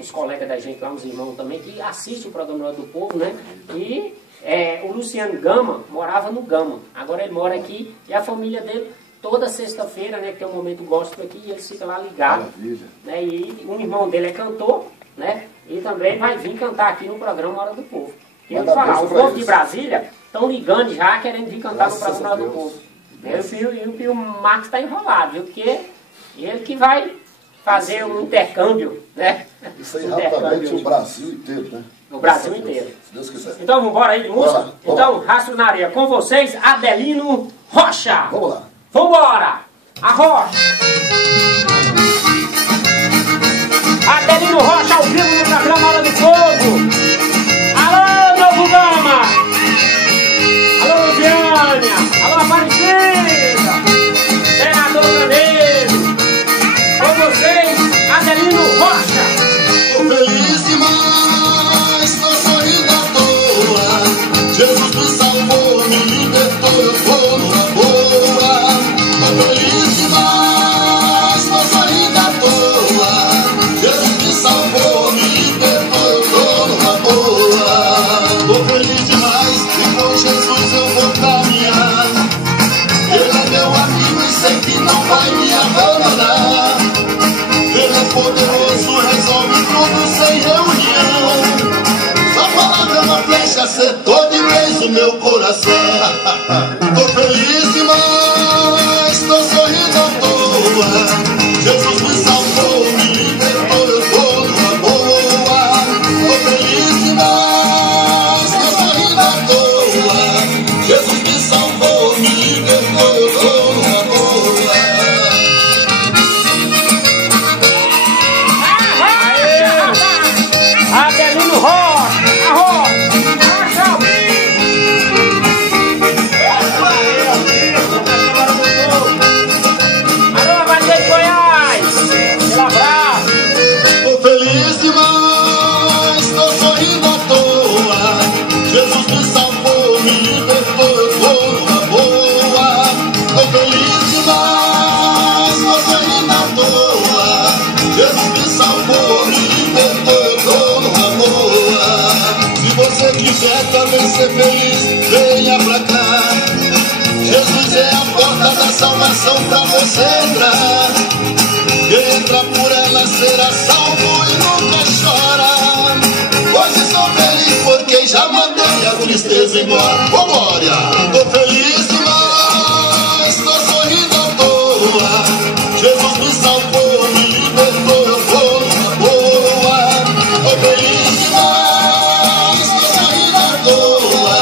os colegas da gente lá, uns irmãos também, que assistem o programa Hora do Povo, né? E o Luciano Gama morava no Gama, agora ele mora aqui e a família dele, toda sexta-feira, né, que tem um momento gospel aqui, e ele fica lá ligado. Né? E um irmão dele é cantor, né? E também vai vir cantar aqui no programa Hora do Povo. E ele falar, o povo de Brasília estão ligando já, querendo vir cantar no programa Hora do Povo. E o Pio Marcos está enrolado, viu? Porque ele que vai fazer um intercâmbio, né? Isso aí rapidamente o Brasil inteiro, né? O Brasil inteiro. Se Deus quiser. Então vamos embora aí de música? Então, Rastro na Areia, com vocês, Adelino Rocha. Vamos lá. Vambora! A Rocha! Adelino Rocha ao vivo no programa Hora do Povo. Alô, Novo Gama! Alô, Luciânia! Alô, Aparecida! Senador Caneiro! Com vocês, Adelino Rocha! Tô feliz demais, tô sorrindo à toa. Jesus me salvou, me libertou, eu tô numa boa. Tô feliz demais, tô sorrindo à toa. Jesus me salvou, me libertou, eu tô numa boa. Tô feliz demais e com Jesus eu vou caminhar. Ele é meu amigo e sei que não vai me abandonar. Ele é poderoso, resolve tudo sem reunião. Sua palavra é uma flecha, acertou de vez o meu coração. Tô feliz demais, tô sorrindo à toa. Jesus me salvou, me libertou, eu tô numa boa. Tô feliz demais, tô sorrindo à toa. Jesus me salvou, me libertou, eu tô numa boa. Adelino Rocha! A Rocha! Rocha ao vivo! Alô, Matheus Goiás! Um abraço! Tô feliz demais, tô sorrindo à toa. Jesus me salvou, me libertou, eu tô numa boa. Tô feliz demais, tô sorrindo à toa. Jesus me salvou, me libertou, eu tô numa boa. Se você quiser também ser feliz, venha pra cá. Jesus é a porta da salvação pra você entrar. Quem entra por ela será salvo e nunca chora. Hoje sou feliz porque já mandei a tristeza embora. Ô glória! Tô feliz demais, tô sorrindo à toa. Jesus me salvou, me libertou, eu tô numa boa. Tô feliz demais, tô sorrindo à toa.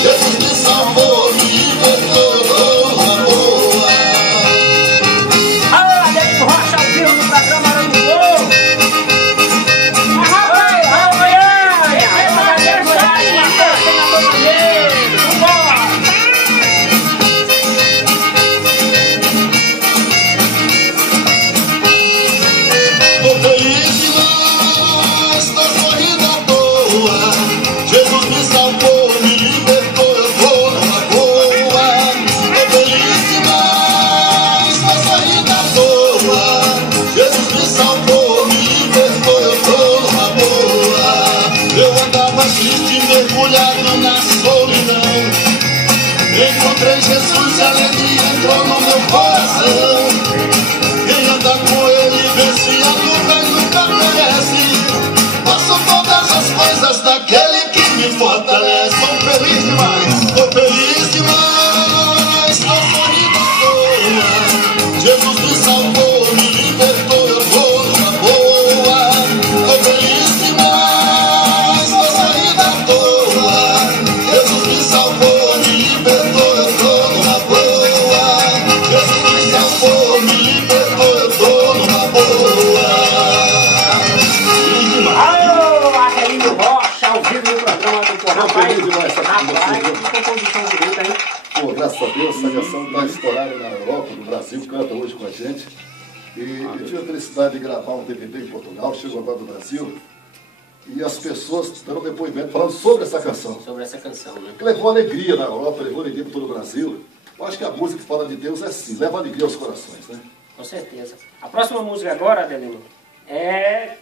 Jesus me salvou, me libertou, eu tô numa boa. Alô, Adelino Rocha ao vivo no programa Hora do Povo! Tô feliz demais, tô sorrindo à toa. Jesus me salvou, me libertou, eu tô numa boa. Tô feliz demais, tô sorrindo à toa. Jesus me salvou, me libertou, eu tô numa boa. Eu andava triste, mergulhado na solidão. Encontrei Jesus e a alegria entrou no meu coração. Quem anda com ele vence a luta e nunca merece. Faço todas as coisas daquele que me fortalece. Tô feliz demais, tô feliz demais, tô sorrindo à toa. Jesus me salvou, me libertou, eu tô numa boa. Tô feliz demais, tô sorrindo à toa. Jesus me salvou, me libertou, eu tô numa boa. Jesus me salvou, me libertou, eu tô numa boa. Alô, Adelino Rocha ao vivo no programa do Povo! Rapaz, feliz demais estar com rapaz, você, que composição bonita, hein? Pô, graças a Deus, essa canção está estourada na Europa, no Brasil, canta hoje com a gente. E eu tive a felicidade de gravar um DVD em Portugal, chegou agora do Brasil. E as pessoas dando depoimento falando sobre essa canção. Sobre essa canção, né? Que levou alegria na Europa, levou alegria para todo o Brasil. Eu acho que a música que fala de Deus é assim, leva alegria aos corações, né? Com certeza. A próxima música agora, Adelino, é